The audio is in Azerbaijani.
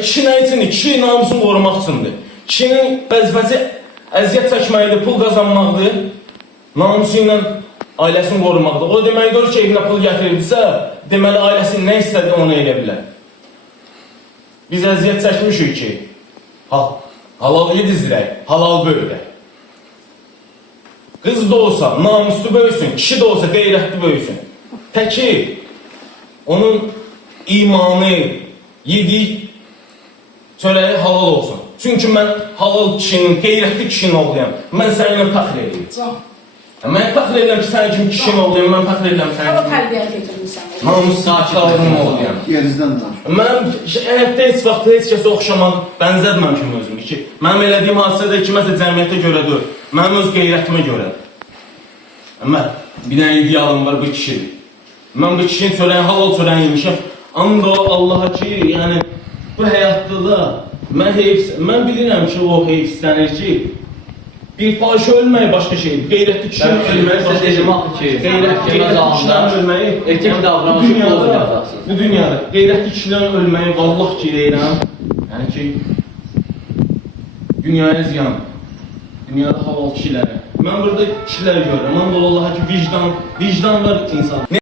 Kişi nə üçündür? Kişi namusunu qorumaq üçündür. Kişinin vəzifəsi əziyyət çəkməkdir, pul qazanmaqdır, namusu ilə ailəsini qorumaqdır. O deməkdir ki, evinə pul gətirirsə, deməli ailəsinin nə istədi onu edə bilər. Biz əziyyət çəkmişik ki, halal yedizdirək, halal böyüdək. Qız da olsa namuslu böyüsün, kişi də olsa qeyrətli böyüsün. Təki onun imanı, yediği çörəyi halal olsun. Çünki mən halal kişinin, qeyrətli kişinin oğluyam. Mən səninlə fəxr edirəm. Mən fəxr edirəm ki, sənin kimi kişinin oğluyam, mən fəxr edirəm sənin kimi. Hava tərbiyyət getirmişsən. Namus sakitlığım oğluyam. Yerizdən danış. Mən həyatda heç vaxt heç kəsə oxşamaq, bənzətməmişim özümü ki, mənim elədiyim hadisədə kiməsə cəmiyyətə görə deyil, mənim öz qeyrətimə görədir. Amma bir dənə idealım var, bu kişidir. Mən bu kişinin çörəyin, halal çörəyin yemişəm. Amma Allaha ki, yəni bu həyatda da mən bilirəm ki, o heyfslənir ki, bir fahişə ölmək başqa şeydir. Qeyrətli kişinin ölməyi başqa şeydir. Qeyrətli kişilərin ölməyi etik davranışı bu dünyada qeyrətli kişilərin ölməyi vallah ki deyirəm. Yəni ki, dünyaya ziyan. Dünyada halal kişiləri. Mən burada kişiləri görürəm. Mən də Allaha ki, vicdan var insan.